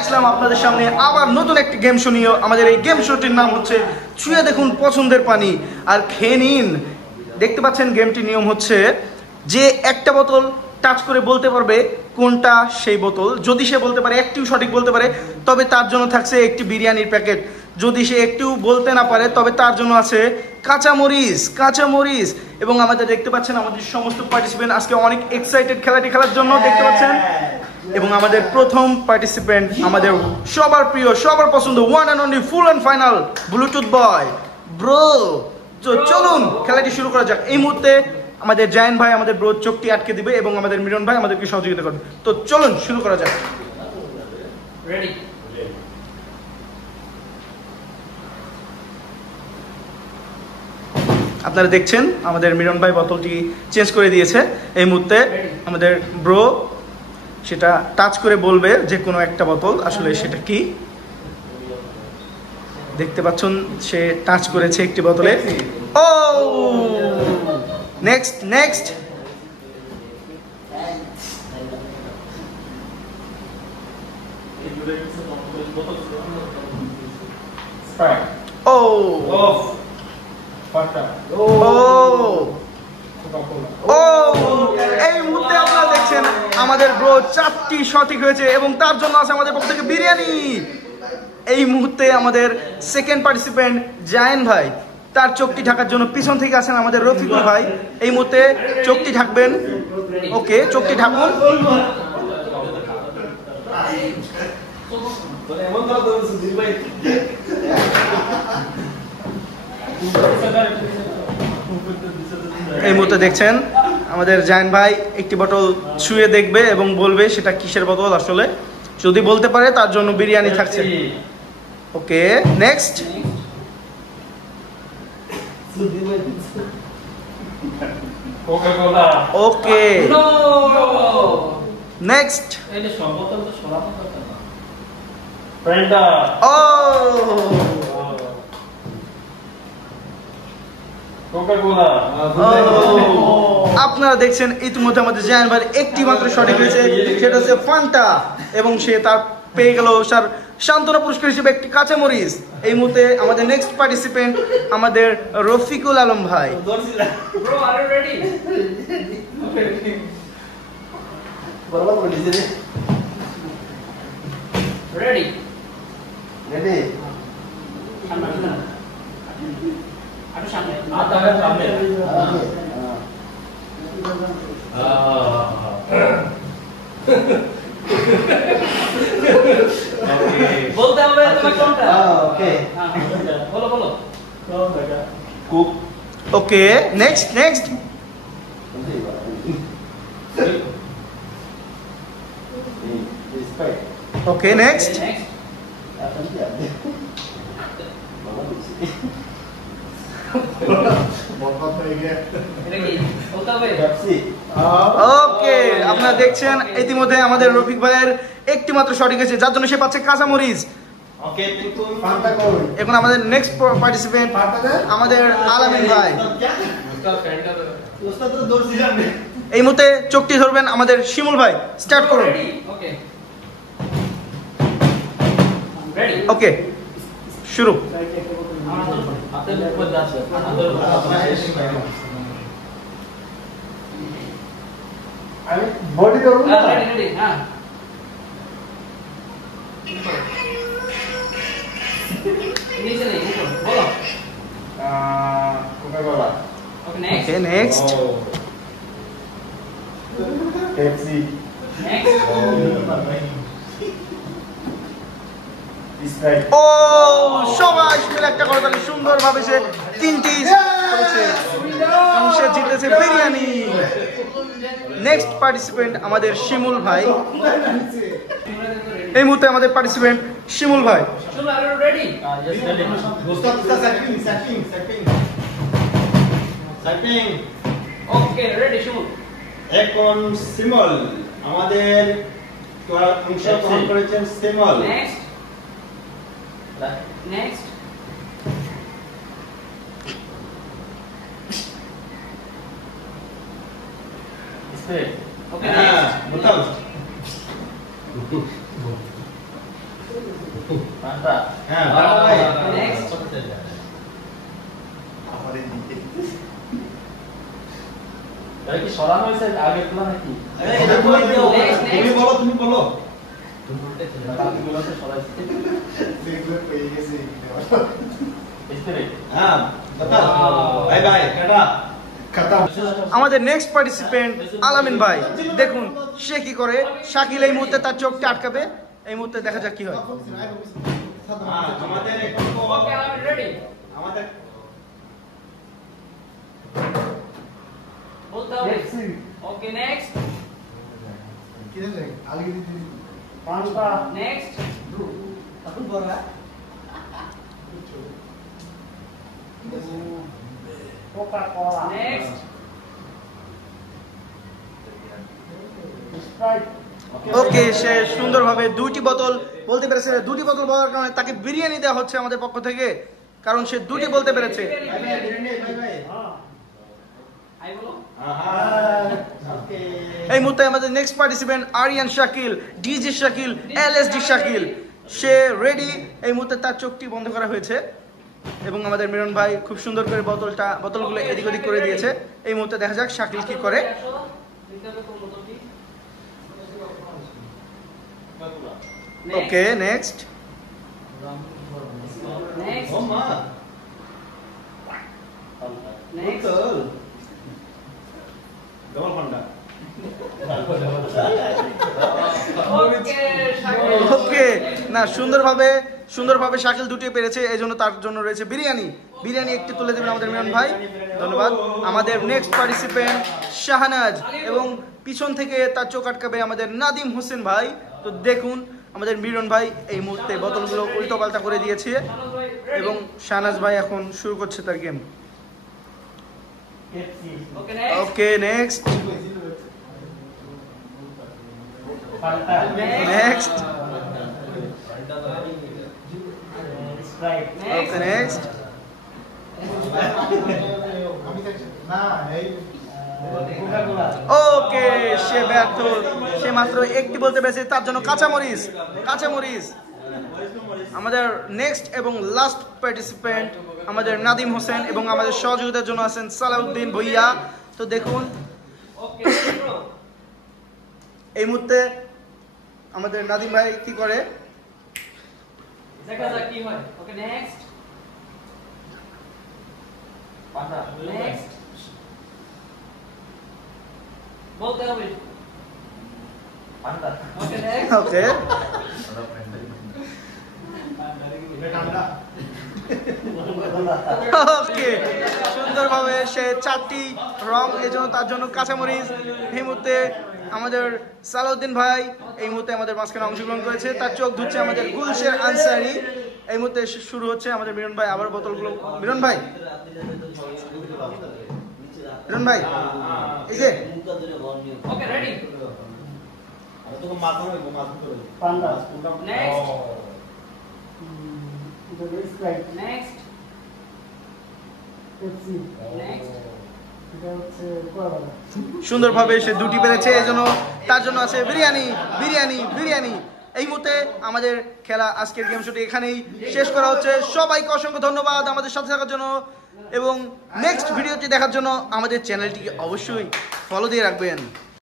আসলাম আপনাদের সামনে আবার নতুন একটি গেম শো নিয়ে। আমাদের এই গেম শোটির নাম হচ্ছে ছুঁয়ে দেখুন পছন্দের পানি আর খেয়ে নিন। দেখতে পাচ্ছেন গেমটির নিয়ম হচ্ছে যে একটা বোতল টাচ করে বলতে পারবে কোনটা সেই বোতল। যদি সে বলতে পারে, একটিও সঠিক বলতে পারে, তবে তার জন্য থাকছে একটি বিরিয়ানির প্যাকেট। যদি সে একটিও বলতে না পারে তবে তার জন্য আছে কাঁচামরিচ। এবং আমাদের দেখতে পাচ্ছেন আমাদের সমস্ত পার্টিসিপেন্ট আজকে অনেক এক্সাইটেড খেলাটি খেলার জন্য, দেখতে পাচ্ছেন। এবং আমাদের প্রথম পার্টিসিপেন্ট আমাদের সবার প্রিয়, সবার পছন্দ, one and only, full and final Bluetooth boy bro. তো চলুন খেলাটি শুরু করা যাক। এই মুহূর্তে আমাদের জায়েন ভাই আমাদের ব্রো চোখটি আটকে দিবে এবং আমাদের মিলন ভাই আমাদেরকে সহযোগিতা করবে। তো চলুন শুরু করা যাক। রেডি। আপনারা দেখছেন আমাদের মিলন ভাই বোতলটি চেঞ্জ করে দিয়েছে। এই মুহূর্তে আমাদের ব্রো সেটা টাচ করে বলবে যে কোনো একটা বোতল, আসলে সেটা কি। দেখতে পাচ্ছেন সে টাচ করেছে একটি বোতলে। ও নেক্সট ও এই মুহূর্তে আপনারা দেখছেন আমাদের ব্রো 4টি সঠিক হয়েছে এবং তার জন্য আছে আমাদের পক্ষ থেকে বিরিয়ানি। এই মুহূর্তে আমাদের সেকেন্ড পার্টিসিপেন্ট জায়েন ভাই, তার চোখটি ঢাকার জন্য পিছন থেকে আছেন আমাদের রফিকুল ভাই। এই মুহূর্তে চোখটি ঢাকবেন। ওকে, চোখটি ঢাকুন। এই মুহূর্তে দেখছেন আমাদের জায়েন ভাই একটি বোতল ছুঁয়ে দেখবে এবং বলবে সেটা কিসের বোতল। আসলে যদি বলতে পারে তার জন্য বিরিয়ানি থাকছে। ওকে, নেক্সট। ওকে, নেক্সট। ও আপনারা দেখছেন ইতিমধ্যে আমাদের জায়েন ভাই একটি মাত্র সঠিক হয়েছে, সেটা হচ্ছে ফান্টা। এবং সে তার পেয়ে গেল স্যার সান্ত্বনা পুরস্কার হিসেবে একটি কাঁচামরিচ। এই মুহূর্তে আমাদের নেক্সট পার্টিসিপেন্ট আমাদের রফিকুল আলম ভাই। বলতে হবে তোমার কোনটা। ওকে, বলো। ওকে, নেক্সট। ওকে, নেক্সট। ওকে, আপনারা দেখছেন ইতিমধ্যে আমাদের রফিক ভাইয়ের একটি মাত্র সঠিক হয়েছে, যার জন্য সে পাচ্ছে কাঁচামরিচ। এখন আমাদের নেক্সট পার্টিসিপেন্ট আমাদের আলামিন ভাই। এই মুহূর্তে চোখটি ধরবেন আমাদের শিমুল ভাই। স্টার্ট করুন। ওকে, শুরু। বডি করুন। রেডি, হ্যাঁ। নিচে নেই, উপর বলো। কোকা-কোলা। ওকে, নেক্সট। ওকে, নেক্সট। পেপসি। নেক্সট। স্প্রাইট। ও সবাই মিলে একটা করে তাহলে সুন্দরভাবে সে 3টি করেছে এবং সে জিতেছে বিরিয়ানি। নেক্সট পার্টিসিপেন্ট আমাদের শিমুল ভাই। এই মুহূর্তে আমাদের পার্টিসিপেন্ট শিমুল ভাই। চলো, আর রেডি? সাইপিং। ওকে, রেডি, শুরু। এখন সিমল আমাদের অংশগ্রহণ করেছেন সিমল। নেক্সট। Okay, বোতল। হ্যাঁ দাদা ভাই Next. কি সরানো হয়েছে আগের তুলা নাকি? তুমি বলো তুমি বলো বাকিগুলোতে সরাইছে। Spirit. হ্যাঁ দাদা বাই বাই টাটা আমাদের নেক্সট পার্টিসিপেন্ট আলামিন ভাই, দেখুন সে কি করে। শাকিল এই মুহূর্তে তার চোখটা আটকাবে, এই মুহূর্তে দেখা যাক কি হয়। হ্যাঁ আমাদের এখন তো Okay, I'm ready. আমাদের বলতে হবে। Okay, next. Next. Next. ওকে, সে সুন্দরভাবে দুইটি বোতল বলতে পেরেছে। দুটি বোতল বলার কারণে তাকে বিরিয়ানি দেওয়া হচ্ছে আমাদের পক্ষ থেকে, কারণ সে দুটি বলতে পেরেছে। বাই বাই বাই I বলো। ওকে এই মুহূর্তে আমাদের next participant Aryan Shakil, DJ Shakil, LSD Shakil, সে রেডি। এই মুহূর্তে তার চোখটি বন্ধ করা হয়েছে এবং আমাদের মিরন ভাই খুব সুন্দর করে বোতলগুলো এদিক ওদিক করে দিয়েছে। এই মুহূর্তে দেখা যাক শাকিল কি করে। ওকে, নেক্সট। Next. ও মা Next. চল ডবল ফান্ডা Okay, Shakil. ওকে, না সুন্দরভাবে শাকিল দুটি পেরেছে, এই জন্য তার জন্য রয়েছে বিরিয়ানি একটি তুলে দেবেন আমাদের মিরন ভাই। ধন্যবাদ। আমাদের নেক্সট পার্টিসিপেন্ট শাহনাজ, এবং পিছন থেকে তার চোখ আটকাবে আমাদের নাদিম হোসেন ভাই। তো দেখুন আমাদের মিরন ভাই এই মুহূর্তে বোতলগুলো উল্টো পাল্টা করে দিয়েছে এবং শাহনাজ ভাই এখন শুরু করছে তার গেম। Okay, next. ওকে, নেক্সট। Fanta. নেক্সট। Sprite. ওকে, নেক্সট। Coca-Cola. ওকে, সে ব্যর্থ, সে মাত্র একটি বলতে পেরেছে, তার জন্য কাঁচামরিচ। আমাদের নেক্সট এবং লাস্ট পার্টিসিপেন্ট আমাদের নাদিম হোসেন, এবং আমাদের সহযোগিতার জন্য আছেন সালাউদ্দিন ভুইয়া। তো দেখুন Okay, bro. এই মুহূর্তে আমাদের নাদিম ভাই কি করে। দেখা যাক কি হয়। Okay, next. Fanta. Next. বলতে হবে। Fanta. Okay, next. ওকে, ওকে, সুন্দরভাবে সে চারটি রং, এই জন্য তার জন্য কাঁচামরিচ। এই মুহূর্তে আমাদের সালাউদ্দিন ভাই এই মুহূর্তে আমাদের মাঝখানে অংশগ্রহণ করেছে, তার চোখ ধুচ্ছে আমাদের গুলশের আনসারি। এই মুহূর্তে শুরু হচ্ছে আমাদের মিরন ভাই আবার বোতলগুলো। মিরন ভাই, এই যে Okay, ready. তোকে মাথা হইব মাথা করে Fanta. Next. Sprite. Next. Pepsi. Next. এটা হচ্ছে Coca-Cola. সুন্দরভাবে সে দুটি পেরেছে, এই জন্য তার জন্য আছে বিরিয়ানি। এই মুহূর্তে আমাদের খেলা, আজকের গেম শোটি এখানেই শেষ করা হচ্ছে। সবাইকে অসংখ্য ধন্যবাদ আমাদের সাথে থাকার জন্য, এবং নেক্সট ভিডিওটি দেখার জন্য আমাদের চ্যানেলটিকে অবশ্যই ফলো দিয়ে রাখবেন।